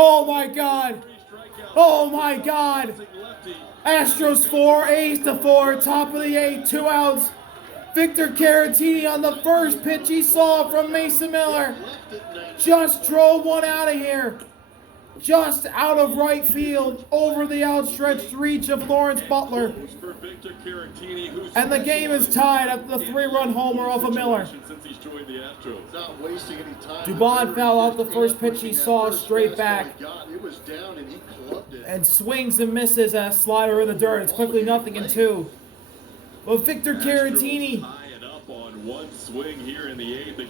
Oh my God. Oh my God. Astros 4, A's to 4, top of the 8th, 2 outs. Victor Caratini on the first pitch he saw from Mason Miller. Just drove one out of here. Just out of right field, over the outstretched reach of Lawrence Butler. And the game is tied after the 3-run homer off of Miller. Dubon fouled out the first pitch he saw straight back. And swings and misses at a slider in the dirt. It's quickly 0-2. But Victor Caratini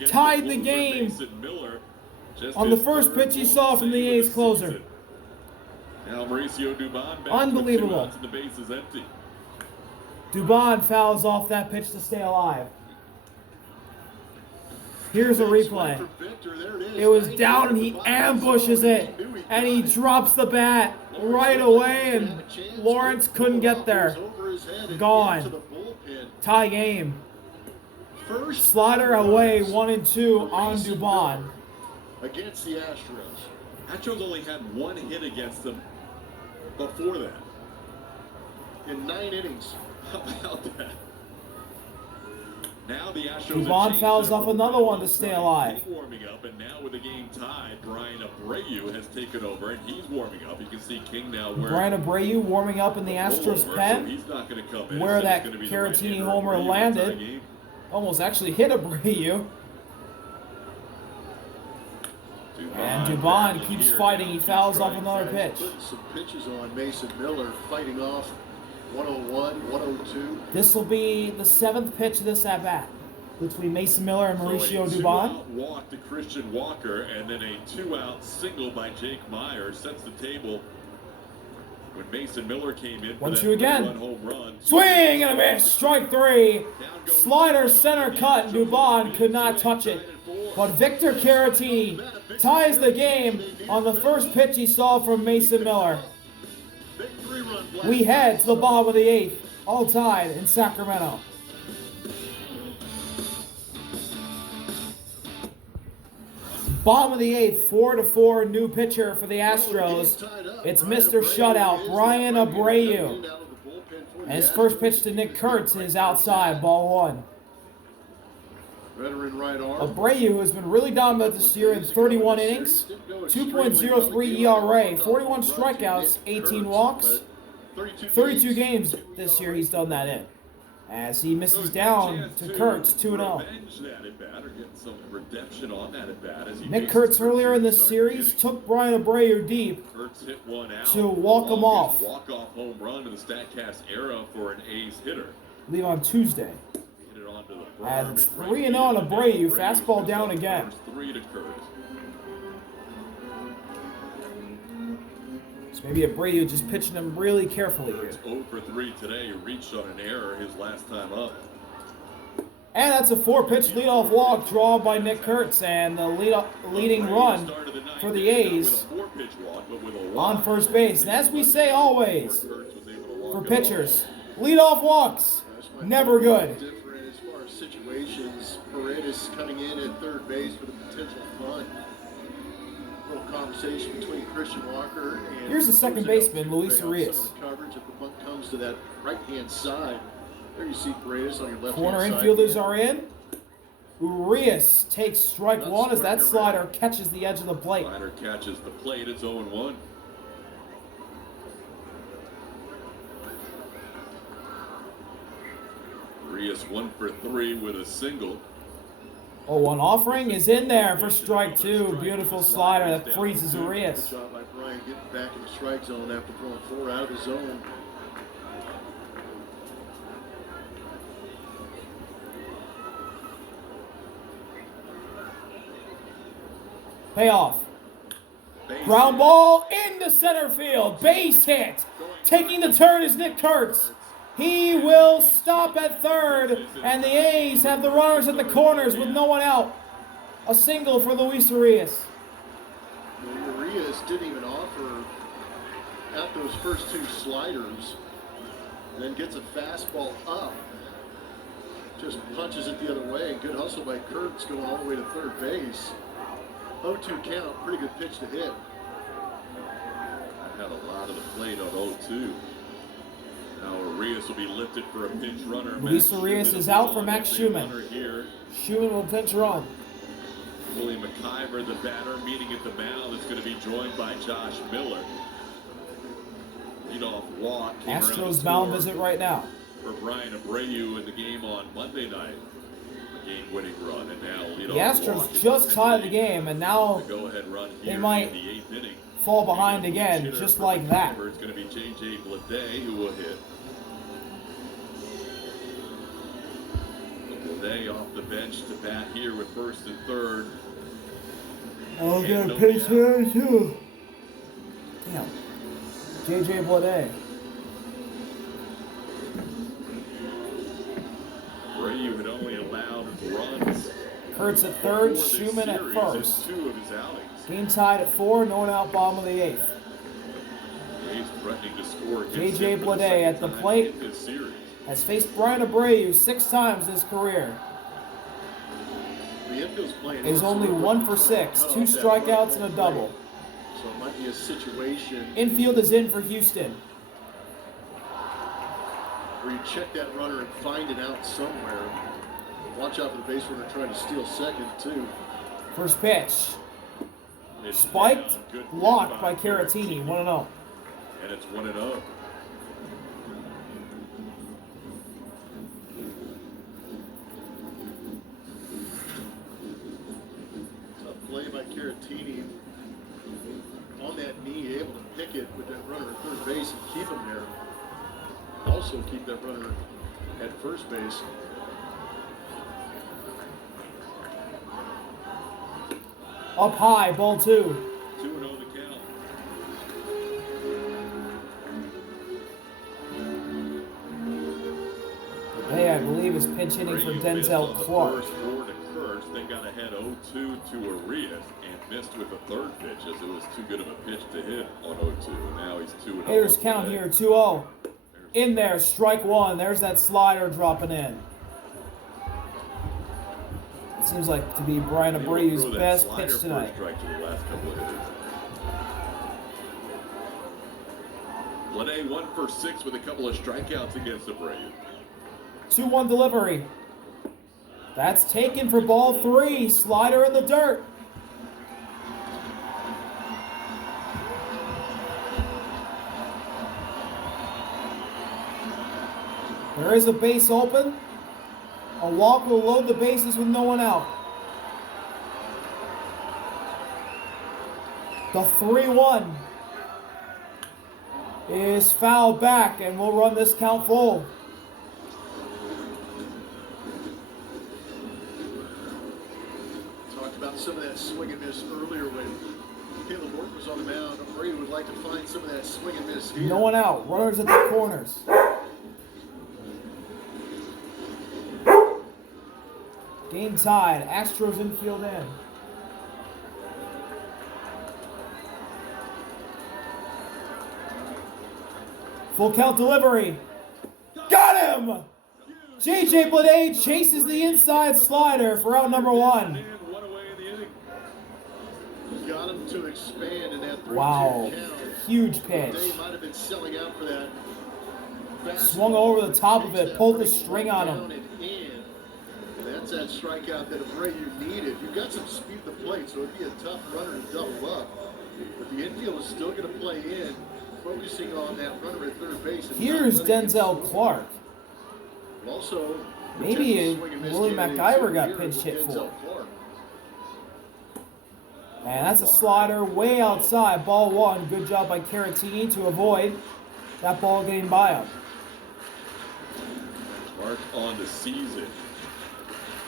tied the game on the first pitch he saw from the A's closer. Unbelievable. Dubon fouls off that pitch to stay alive. Here's a replay. It was down and he ambushes it. And he drops the bat right away and Lawrence couldn't get there. Gone. Tie game. Slider away 1-2 on Dubon. Against the Astros. Astros only had 1 hit against them before that. In 9 innings. How about that? Now the Astros Dubon fouls off another one to stay alive. Warming up, and now with the game tied, Brian Abreu has taken over, and he's warming up. You can see King now. Brian Abreu warming up in the Astros pen, where that Caratini homer landed. Almost actually hit Abreu. And Dubon keeps fighting. He fouls off another pitch. Some pitches on Mason Miller, fighting off 101, 102. This will be the 7th pitch of this at-bat between Mason Miller and Mauricio Dubon. Walk to Christian Walker, and then a 2-out single by Jake Meyer sets the table. When Mason Miller came in, 1-2 again. Home run. Swing and a miss. Strike 3. Slider center cut. Dubon could not touch it. But Victor Caratini ties the game on the first pitch he saw from Mason Miller. We head to the bottom of the 8th, all tied in Sacramento. Bottom of the 8th, 4-4, new pitcher for the Astros. It's Mr. Shutout, Brian Abreu. And his first pitch to Nick Kurtz is outside, ball 1. Abreu has been really dominant this year in 31 innings, 2.03 ERA, 41 strikeouts, 18 walks. 32 games this year he's done that in. As he misses down to Kurtz, 2-0. Nick Kurtz earlier in this series took Brian Abreu deep to walk him off. Walk-off home run in the StatCast era for an A's hitter. Leave on Tuesday. As it's 3-0 on Abreu, fastball down again. So maybe Abreu just pitching him really carefully here. 0 for 3 today. He reached on an error his last time up. And that's a 4-pitch leadoff walk drawn by Nick Kurtz, and the leading run for the A's on first base. And as we say always, for pitchers, leadoff walks, never good. Different as far as situations. Paredes coming in at third base with a potential bunt. Little conversation between Christian Walker and here's the second baseman, Luis Urias. Coverage if the bunt comes to that right-hand side. There you see Paredes on your left-hand Corner side. infielders are in. Urias takes strike 1 as that slider catches the edge of the plate. Slider catches the plate. It's 0-1. Urias 1 for 3 with a single. Oh, one offering is in there for strike 2. Beautiful slider that freezes Urias. Good job by Brian getting back in the strike zone after throwing 4 out of the zone. Payoff. Ground ball into center field. Base hit. Taking the turn is Nick Kurtz. He will stop at third, and the A's have the runners at the corners with no one out. A single for Luis Urias. Urias didn't even offer at those first 2 sliders, and then gets a fastball up. Just punches it the other way. Good hustle by Kurtz going all the way to third base. 0-2 count, pretty good pitch to hit. out a lot of the plate on 0-2. Now Arias will be lifted for a pinch runner. Luis Arias is out for Max Schumann. Schumann will pinch run. William McIver, the batter, meeting at the mound, is going to be joined by Josh Miller. Leadoff walk. Astros mound visit right now. For Brian Abreu in the game on Monday night. Game-winning run, and now leadoff The Astros walk just tied the game, and now run they here might in the 8th inning. fall behind again, just like that. It's going to be J.J. Bleday who will hit. Bleday off the bench to bat here with first and third. I'll get a pitch there too. Damn. J.J. Bleday. Abreu had only allowed runs. Kurtz at third, Schumann at first. 2 of his outings. Game tied at 4, no one out, bottom of the 8th. He's threatening to score. J.J. Bleday at the plate has faced Brian Abreu 6 times in his career. Is only 1 for 6, 2 strikeouts and a double. So it might be a situation. Infield is in for Houston. Where you check that runner and find it out somewhere. Watch out for the base runner trying to steal second, too. First pitch. Spiked, blocked by Caratini, 1-0. And it's 1-0. Tough play by Caratini. On that knee, able to pick it with that runner at third base and keep him there. Also keep that runner at first base. Up high, ball 2. 2-0 the count. Hey, I believe is pinch hitting for Denzel Clark. First 4 to Kurtz. They got ahead 0-2 to Arias and missed with a third pitch as it was too good of a pitch to hit on 0-2. And now he's 2-0. Haters count here, 2-0. In there, strike 1. There's that slider dropping in. It seems like to be Brian Abreu's best pitch tonight. Bleday 1 for 6 with a couple of strikeouts against Abreu. 2-1 delivery. That's taken for ball 3. Slider in the dirt. There is a base open. A walk will load the bases with no one out. The 3-1 is fouled back, and we'll run this count full. Talked about some of that swing and miss earlier when Caleb Morton was on the mound. Abreu would like to find some of that swing and miss here. No one out. Runners at the corners. Game tied. Astros infield in. Full count delivery. Got him! J.J. Bleday chases the inside slider for out number 1. Got him to expand in that 3-2 Wow. count. Huge pitch. They might have been selling out for that. Swung over the top of it, pulled the string on him. That's that strikeout that Abreu needed. You've got some speed at the plate, so it'd be a tough runner to double up. But the infield is still going to play in, focusing on that runner at third base. Here's Denzel Clark. Also, maybe Willie McIver got pinch hit for. And that's a slider way outside. Ball 1. Good job by Caratini to avoid that ball getting by him. Clark on the season.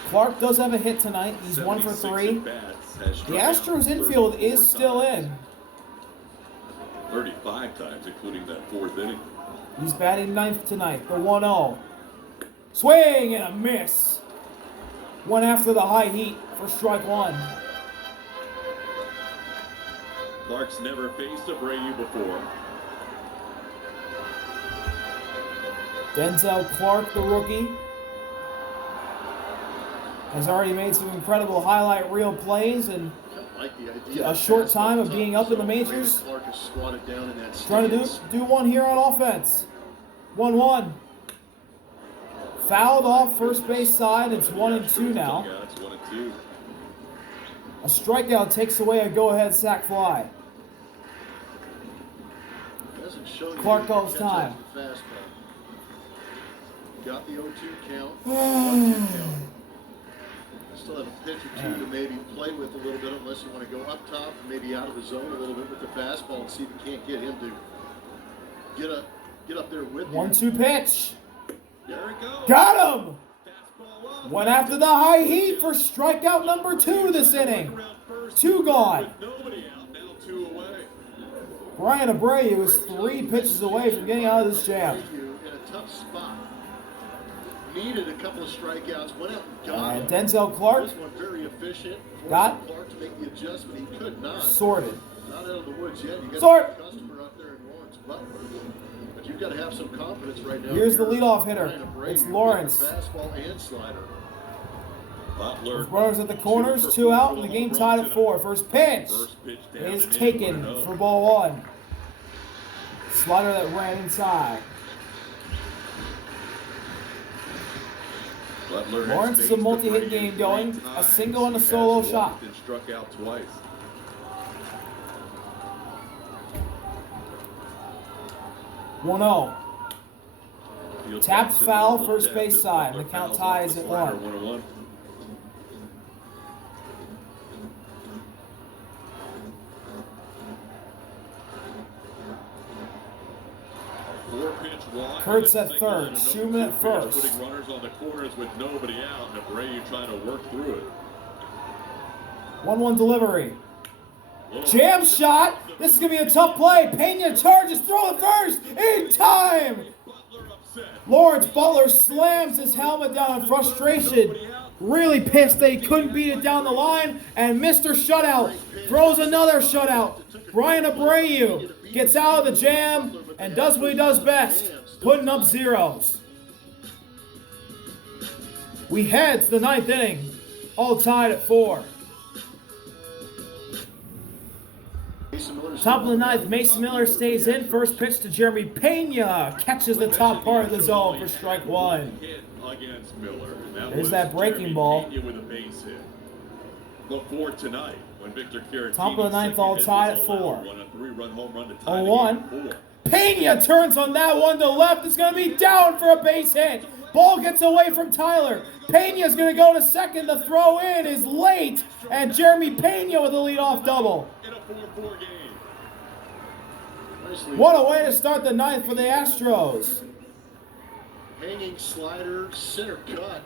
Clark does have a hit tonight. He's 1 for 3. The Astros infield is still in. 35 times, including that 4th inning. He's batting 9th tonight. The 1-0. Swing and a miss. One after the high heat for strike 1. Clark's never faced Abreu before. Denzel Clark, the rookie, has already made some incredible highlight reel plays, and like the idea. A short time of being up in the majors. Clark is squatted down in that Trying to do one here on offense. 1-1. Fouled off first base side. It's 1-2 now. Yeah, it's 1-2. A strikeout takes away a go-ahead sac fly. Clark calls time. Got the 0-2 count. 1-2 count. Still have a pitch or two to maybe play with a little bit, unless you want to go up top, maybe out of the zone a little bit with the fastball and see if you can't get him to get up there with you. 1-2 pitch. There it goes. Got him. Fastball up. Went after the high heat for strikeout number 2 this inning. 2 gone. With nobody out, now 2 away. Brian Abreu was 3 pitches away from getting out of this jam. In a tough spot. Needed a couple of strikeouts, went out and got And him. Denzel Clark This one very efficient. got Clark to make the adjustment. He could not. sorted. Not out of the woods yet. You got Sort. a customer up there in Lawrence Butler. But you've got to have some confidence right now. Here's the You're leadoff hitter. Brian Abreu. It's You're Lawrence. getting a fastball and slider. Butler. With runners at the corners, 2 out, and the game tied at 4. First pitch First pitch down is and in, taken 1-0. for ball 1. Slider that ran inside. Butler has Lawrence is a faced multi-hit Abreu game going, 3 a times. single and a He has solo walked shot. And struck out twice. 1-0. Field Tapped pass foul, in first depth base as side. Butler The count fouls off ties the at slider, 1. 1-1. Four-pitch walk. Kurtz and a at single third, and a Schumann at no-two pitch, first. Putting runners on the corners with nobody out, and Abreu trying to work through it. 1-1 delivery. Jam shot. This is going to be a tough play. Pena charges, throw it first. In time. Butler upset. Lawrence Butler slams his helmet down in frustration. Really pissed that he couldn't beat it down the line. And Mr. Shutout throws another shutout. Brian Abreu gets out of the jam and does what he does best, putting up zeros. We head to the 9th inning, all tied at 4. Top of the 9th, Mason Miller stays in. First pitch to Jeremy Pena. Catches the top part of the zone for strike 1. Hit against Miller. And There's was that breaking Jeremy ball. Pena with a base hit. Before tonight, when Victor Caratini Top of the 9th, all tied at 4. Won a 3-run home run to tie the 0-1. game at 4. Pena turns on that one to left. It's going to be down for a base hit. Ball gets away from Tyler. Pena's going to go to second. The throw in is late. And Jeremy Pena with a leadoff double. In a 4-4 game. Nicely What a way to start the 9th for the Astros. hanging slider, center cut.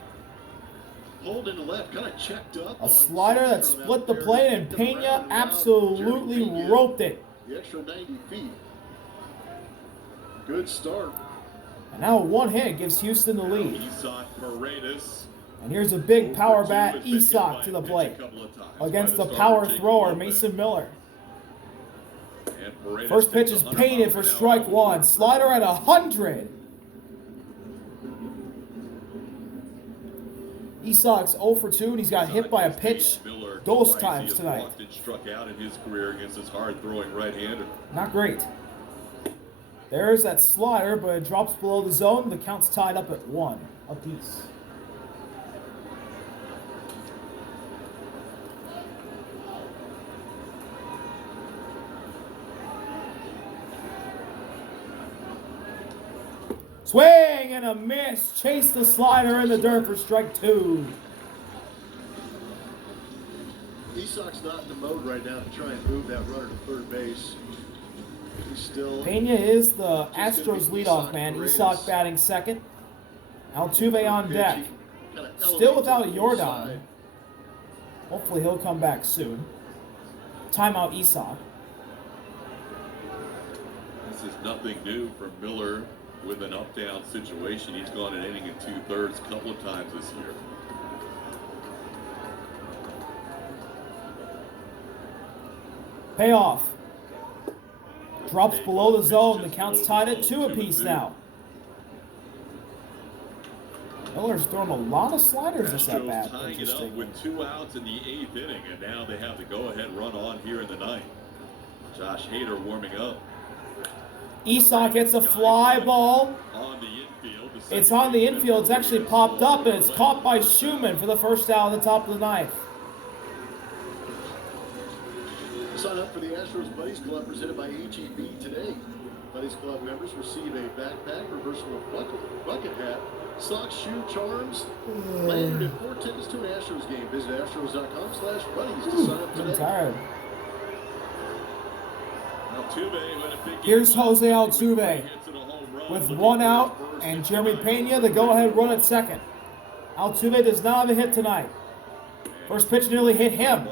Pulled in the left, kind of checked up. A on slider that Sandstrom split out the there, plate, kicked and it Pena around and out. absolutely Jeremy Pena, roped it. The extra 90 feet. Good start. And now one hit gives Houston the lead. Isak Paredes. And here's a big power bat, Isak to the plate. Against the power thrower, Mason Miller. First pitch is painted for strike 1. Slider at 100. Isak's 0 for 2, and he's got hit by a pitch ghost times tonight. He has struck out in his career against his hard-throwing right-hander. Not great. There's that slider, but it drops below the zone. The count's tied up at 1 apiece. Swing and a miss. Chase the slider in the dirt for strike 2. Isak's not in the mode right now to try and move that runner to third base. He's still. Pena is the Astros leadoff man. Isak batting second. Altuve on deck. Still without Jordan. Hopefully he'll come back soon. Timeout Isak. This is nothing new from Miller with an up-down situation. He's gone an inning and 2/3 a couple of times this year. Payoff. Drops below the zone. The count's tied at 2 apiece now. No Miller's thrown a lot of sliders this at Astros bat. tying it up with 2 outs in the 8th inning, and now they have the go-ahead run on here in the 9th. Josh Hader warming up. Esock hits a fly ball. On the infield. It's on the infield. It's actually popped up, and it's caught by Schumann for the first out at the top of the 9th. Sign up for the Astros Buddies Club presented by HEB today. Buddies Club members receive a backpack, reversible bucket hat, socks, shoe charms, lanyard, and 4 tickets to an Astros game. Visit astros.com/buddies to sign up today. I'm tired. Altuve, here's Jose Altuve with 1 out and Jeremy Pena the go-ahead run at second. Altuve does not have a hit tonight. First pitch nearly hit him.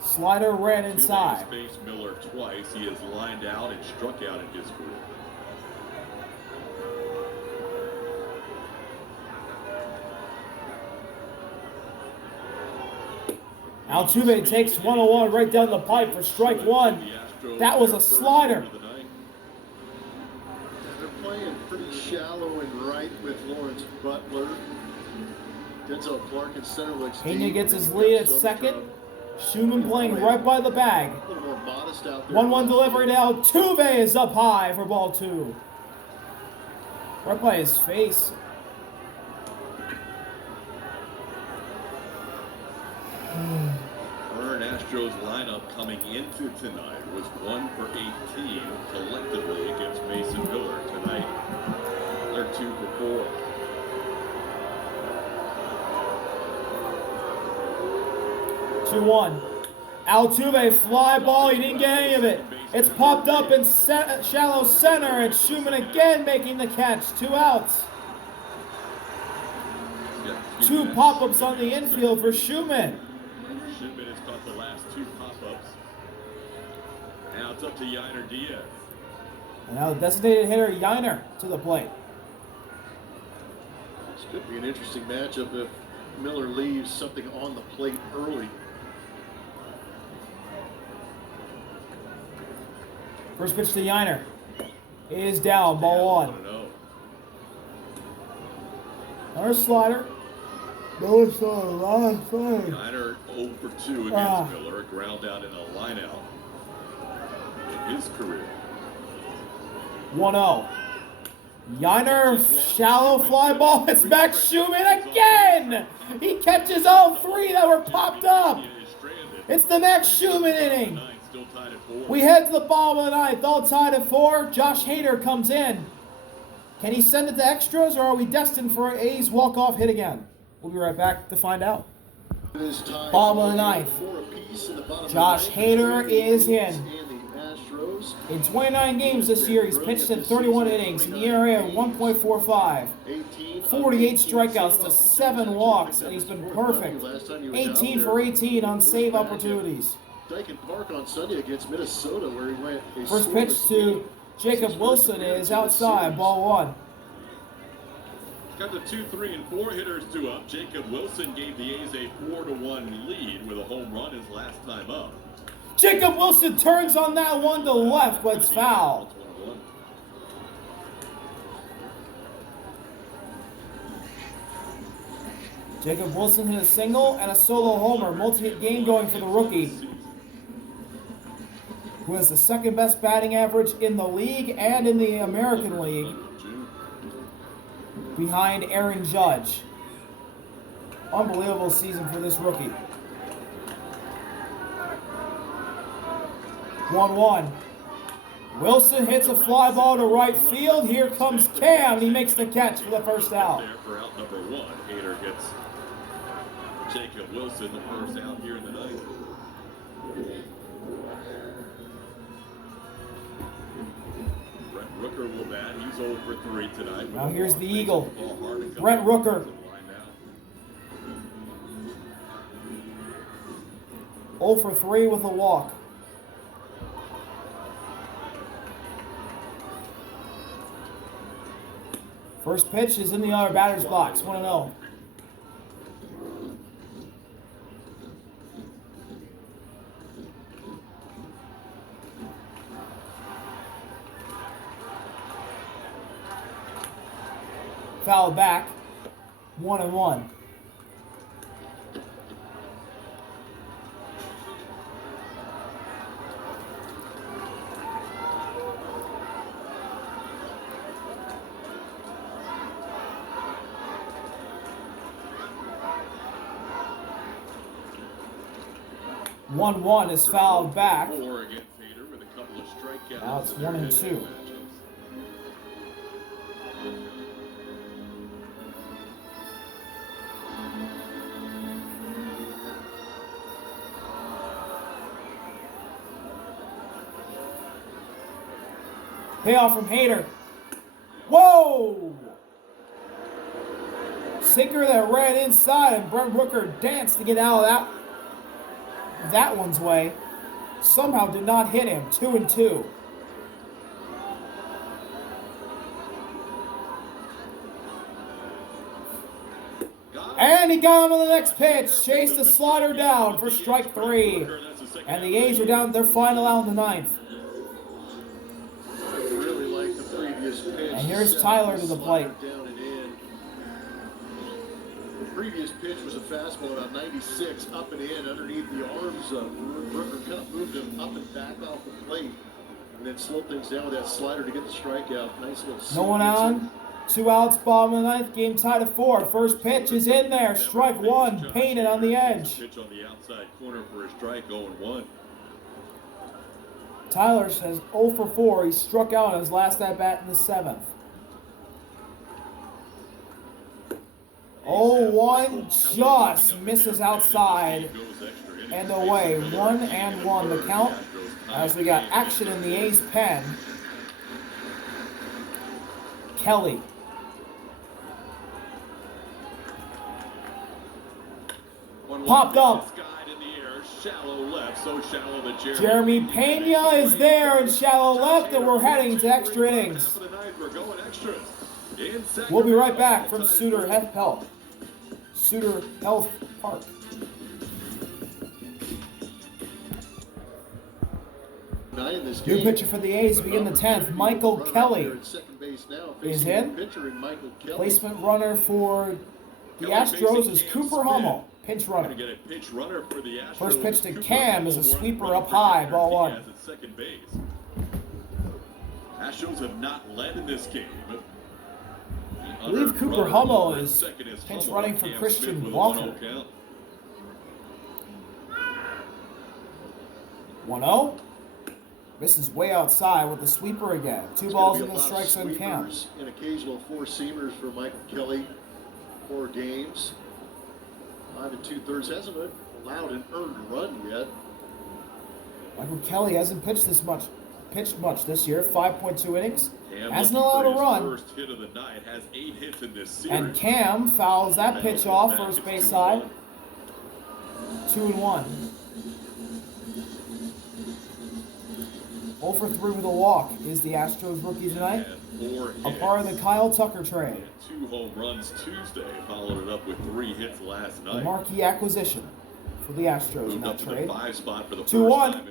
Slider ran inside. Faced Miller twice. He has lined out and struck out in his career. Altuve takes 1-0-1 right down the pipe for strike 1. That was a slider. They're playing pretty shallow and right with Lawrence Butler. Denzel Clark and center looks Pena gets his lead at second. Schumann playing right by the bag. 1-1 delivery now. Altuve is up high for ball 2. Right by his face. Current Astros lineup coming into tonight was 1 for 18 collectively against Mason Miller tonight. They're 2 for 4. Altuve fly ball. He didn't get any of it. It's popped up in shallow center, and Schumann again making the catch. 2 outs. 2 pop-ups on the infield for Schumann. Schumann has caught the last 2 pop-ups. Now it's up to Yainer Diaz. And now the designated hitter Yainer to the plate. This could be an interesting matchup if Miller leaves something on the plate early. First pitch to Yainer is down, ball 1. Another slider. No, it's not a lot of fun. Yainer 0 for 2 against Miller. A ground out in a lineout in his career. 1-0. Yainer, shallow fly ball. It's Max Schumann again. He catches all 3 that were popped up. It's the Max Schumann inning. We head to the bottom of the 9th, all tied at 4. Josh Hader comes in. Can he send it to extras, or are we destined for an A's walk-off hit again? We'll be right back to find out. Bottom of the 9th. Josh Hader is in. In 29 games this year, he's pitched in 31 innings, an ERA of 1.45, 48 strikeouts to 7 walks, and he's been perfect. 18 for 18 on save opportunities. Park on Sunday against Minnesota, where he went. First pitch to Jacob Wilson is outside, ball 1. Got the 2, 3, and 4 hitters due up. Jacob Wilson gave the A's a 4-1 lead with a home run his last time up. Jacob Wilson turns on that one to left, but it's foul. Jacob Wilson hit a single and a solo homer, multi-hit game going for the rookie, who has the second best batting average in the league and in the American League, behind Aaron Judge. Unbelievable season for this rookie. 1-1. Wilson hits a fly ball to right field. Here comes Cam, and he makes the catch for the first out. There for out number 1. Hader gets Jacob Wilson the first out here in the 9th. Brent Rooker will bat. He's 0 for 3 tonight. Now here's the Eagle, Brent Rooker. 0 for 3 with a walk. First pitch is in the other batter's box, 1-0. Foul back. 1-1. One is fouled back. Four against Hader with a couple of strikeouts. Now it's 1-2. Payoff from Hader. Whoa! Sinker that ran inside, and Brent Rooker danced to get out of that one's way. Somehow did not hit him. 2-2. And he got him on the next pitch. Chased the slider down for strike 3. And the A's are down to their final out in the 9th. Really like the previous pitch. And here's Tyler to the plate. Down and in. The previous pitch was a fastball about 96, up and in, underneath the arms of Rooker. Kind of moved him up and back off the plate, and then slowed things down with that slider to get the strikeout. Nice little. No one on. 2 outs, bottom of the 9th. Game tied at 4. First pitch is in there. Strike 1. Painted on the edge. Pitch on the outside corner for a strike. 0-1. Tyler has 0 for 4. He struck out on his last at bat in the 7th. 0-1 just misses outside and away. 1-1 the count as we got action in the A's pen. Kelly. Popped up. Jeremy Pena is there in shallow left, and we're heading to extra innings. We'll be right back from Suter Health Park. New pitcher for the A's begin the 10th. Michael Kelly is in. Placement runner for the Astros is Cooper Hummel. Pinch runner. First pitch to Cam is a sweeper up high, ball 1. Astros have not led in this game. I believe Cooper Hummel is pinch running for Christian Walker. 1-0. This is way outside with the sweeper again. 2 balls and no strikes on Cam. An occasional 4-seamers for Michael Kelly. 4 games. 5 2/3. Hasn't allowed an earned run yet. Michael Kelly hasn't pitched much this year. 5.2 innings. Hasn't allowed a run. First hit of the night, has 8 hits in this series. And Cam fouls that pitch off first base side. 2-1. 0 for 3 with a walk is the Astros rookie tonight. A part of the Kyle Tucker trade. 2 home runs Tuesday, followed it up with 3 hits last night. The marquee acquisition for the Astros in that trade. 2-1.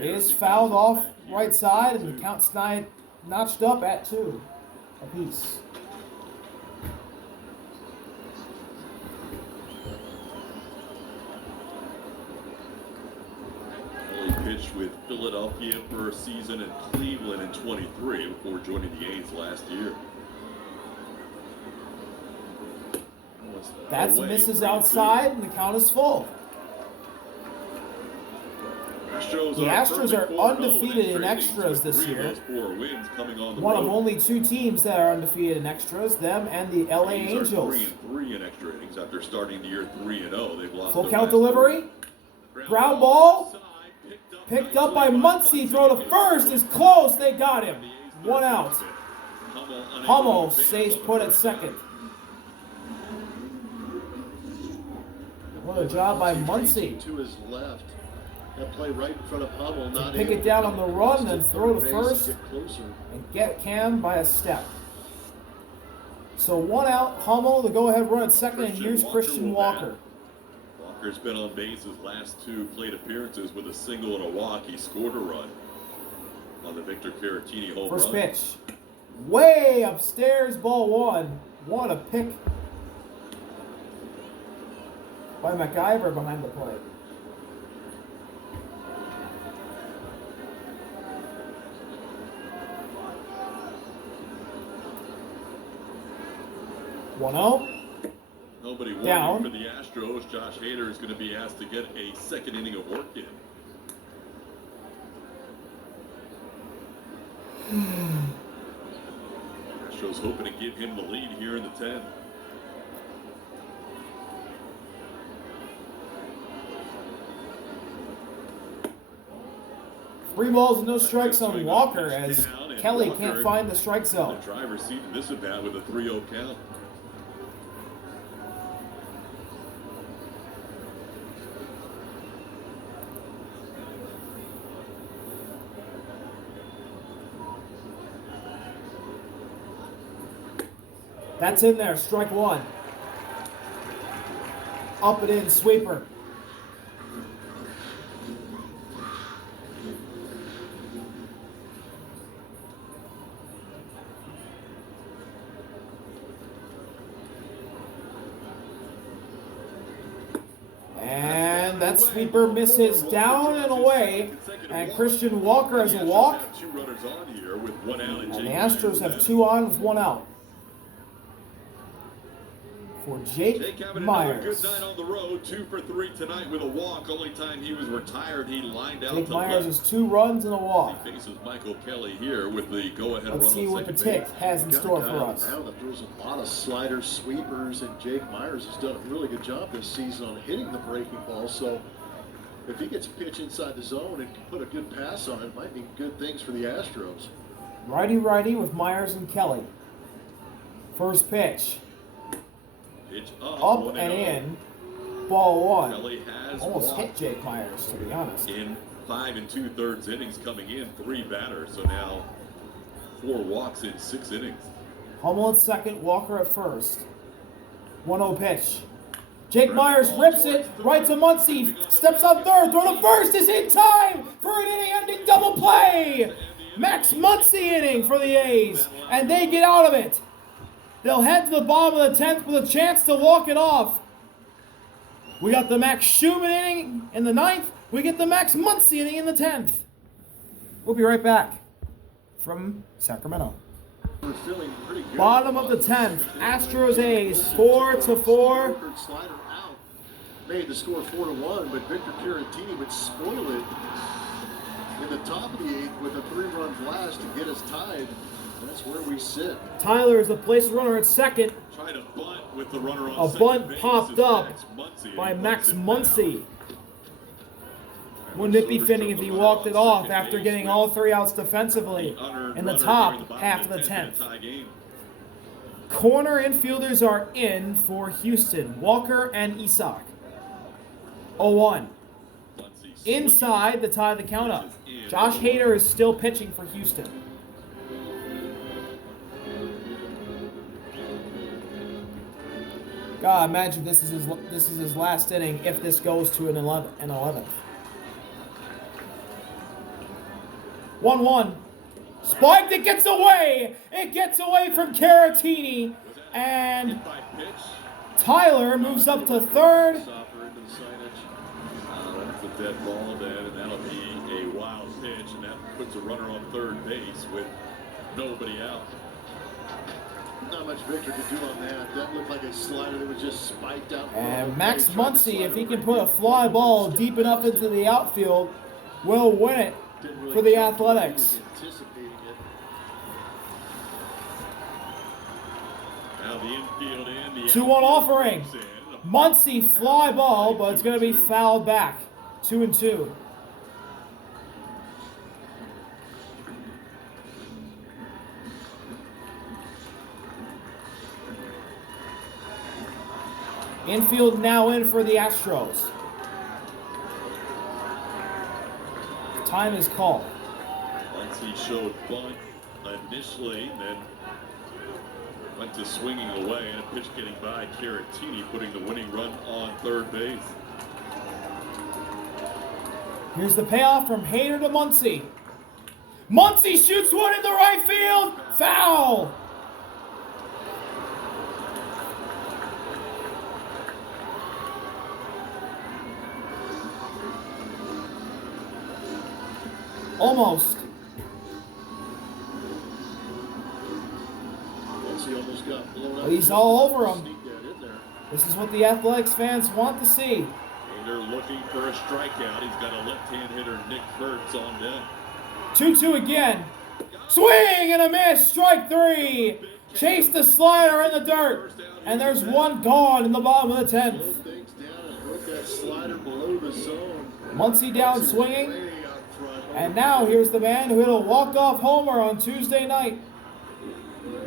It is fouled off right side, and the count's notched up at 2 apiece. He pitched with Philadelphia for a season and Cleveland in 23 before joining the A's last year. That's misses outside, and the count is full. The Astros are undefeated in extras this year. One of only 2 teams that are undefeated in extras, them and the LA Angels. 3-3 in extra innings after starting the year 3-0. They've lost. Full count delivery. Ground ball. Picked up by Muncy. Throw to first is close. They got him. 1 out. Hummel stays put at second. What a job by Muncy. To his left. That play right in front of Hummel. To pick it down on the run and throw to first and get Cam by a step. So 1 out. Hummel, the go-ahead run at second, and here's Christian Walker. Walker's been on base his last 2 plate appearances with a single and a walk. He scored a run on the Victor Caratini home run. First pitch. Way upstairs, ball 1. What a pick by MacGyver behind the plate. One out. Nobody Down. worried for the Astros. Josh Hader is going to be asked to get a second inning of work in. Astros hoping to give him the lead here in the 10th. Three balls and no strikes on Walker as Kelly can't find the strike zone. The driver's seat in this at bat with a 3-0 count. That's in there, strike one. Up and in, sweeper. And that sweeper misses down and away. And Christian Walker has a walk. Two runners on here with 1 out. And the Astros have 2 on with 1 out. For Jake having Myers. another good night on the road, 2 for 3 tonight with a walk. Only time he was retired, he lined out. Jake to Myers left. has 2 runs and a walk. He faces Michael Kelly here with the go-ahead run. Let's see on what the second tick base. has in Got a store guy for on us. the mound that throws a lot of sliders, sweepers, and Jake Myers has done a really good job this season on hitting the breaking ball. So if he gets a pitch inside the zone and can put a good pass on it, it might mean good things for the Astros. Righty-righty with Myers and Kelly. First pitch. Pitch Up and in. Ball 1. Kelly has Almost walked hit Jake Myers, to be honest. in 5 2/3 innings coming in, 3 batters. So now 4 walks in 6 innings. Hummel at second, Walker at first. 1-0 pitch. Jake Myers rips it, right to Muncy, steps on third, throw to first, is in time for an inning-ending double play! Max Muncy inning for the A's, and they get out of it. They'll head to the bottom of the 10th with a chance to walk it off. We got the Max Schumann inning in the 9th, we get the Max Muncy inning in the 10th. We'll be right back from Sacramento. We're feeling pretty good. Bottom of the 10th, Astros A's, 4-4. Slider out. Made the score 4-1, but Victor Caratini would spoil it in the top of the 8th with a 3-run blast to get us tied. That's where we sit. Tyler is the place runner at second. Trying to bunt with the runner on A second bunt base popped is up Max Muncy, by and he Max puts it Muncy. down. Wouldn't it be fitting if he walked it off after getting all 3 outs defensively in the top half of the 10th? Corner infielders are in for Houston, Walker and Isak. 0-1. Inside the tie the count up. Josh Hader is still pitching for Houston. God, imagine this is his last inning if this goes to an 11th. 1-1. Spiked, it gets away! It gets away from Caratini. And Tyler moves up to third. That's a dead ball then, and that'll be a wild pitch, and that puts a runner on third base with nobody out. Not much Victor could do on that. That looked like a slider that was just spiked out. And Max Muncy, if he can put a fly ball deep enough into the outfield, will win it for the Athletics. Now the infield in, the 2-1 offering. Muncy fly ball, but it's going to be fouled back. 2-2. Infield now in for the Astros. Time is called. Once he showed bunt initially, then went to swinging away, and a pitch getting by Caratini, putting the winning run on third base. Here's the payoff from Hader to Muncy. Muncy shoots one in the right field. Foul. Almost. He almost got blown But out. he's all over him. Sneak that in there. This is what the Athletics fans want to see. They're looking for a strikeout. He's got a left-hand hitter, Nick Kurtz, on deck. 2-2 again. Swing and a miss. Strike 3. Chase the slider in the dirt. And there's one gone in the bottom of the 10th. Slow things down and put that slider below the zone. Muncie down swinging. Way out front. And now here's the man who hit a walk-off homer on Tuesday night.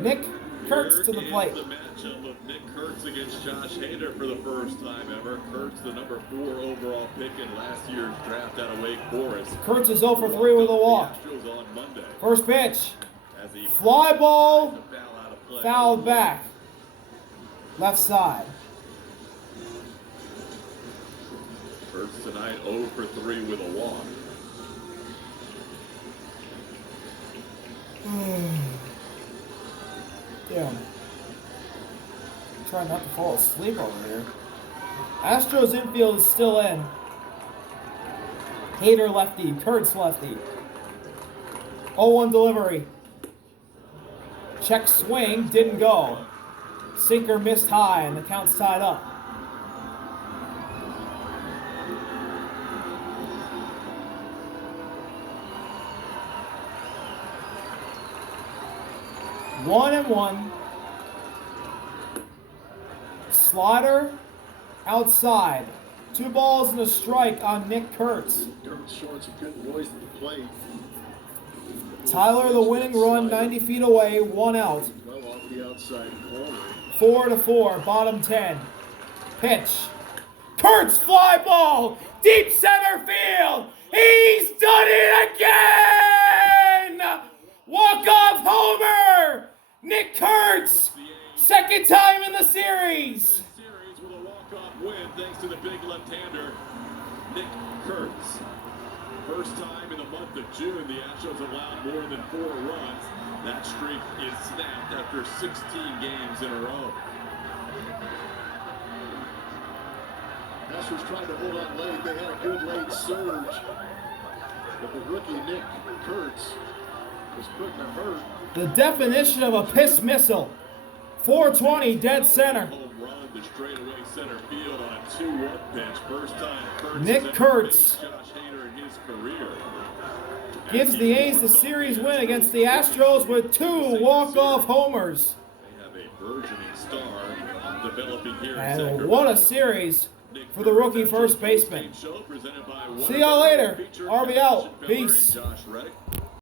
Nick Kurtz to the plate. Here's the matchup of Nick Kurtz against Josh Hader for the first time ever. Kurtz, the number 4 overall pick in last year's draft out of Wake Forest. Kurtz is 0 for 3 with a walk. On Monday. First pitch. As he Fly ball. foul out of play. Fouled back. Left side. Kurtz tonight 0 for 3 with a walk. Damn. Trying not to fall asleep over here. Astros infield is still in. Hader lefty, Kurtz lefty. 0-1 delivery. Check swing, didn't go. Sinker missed high and the count's tied up. One and one. Slider outside. 2 balls and a strike on Nick Kurtz. Kurtz showing some good voice at the plate. Tyler, the winning run, 90 feet away, 1 out. Well off the outside corner. 4-4, bottom 10. Pitch. Kurtz fly ball, deep center field. He's done it again! Walk-off homer! Nick Kurtz, second time in the series. Series with a walk-off win thanks to the big left-hander, Nick Kurtz. First time in the month of June, the Astros allowed more than 4 runs. That streak is snapped after 16 games in a row. Astros tried to hold on late. They had a good late surge. But the rookie Nick Kurtz was putting them hurt. The definition of a piss missile. 420, dead center. Home run to straightaway center field on a 2-1 pitch. First time Kurtz Nick has ever Kurtz faced Josh Hader in his career. gives the A's the series win against the Astros with 2 walk-off homers. They have a burgeoning star developing here in And Sacramento. what a series for the rookie first baseman. See y'all later. RB out. Peace. Josh Reddick.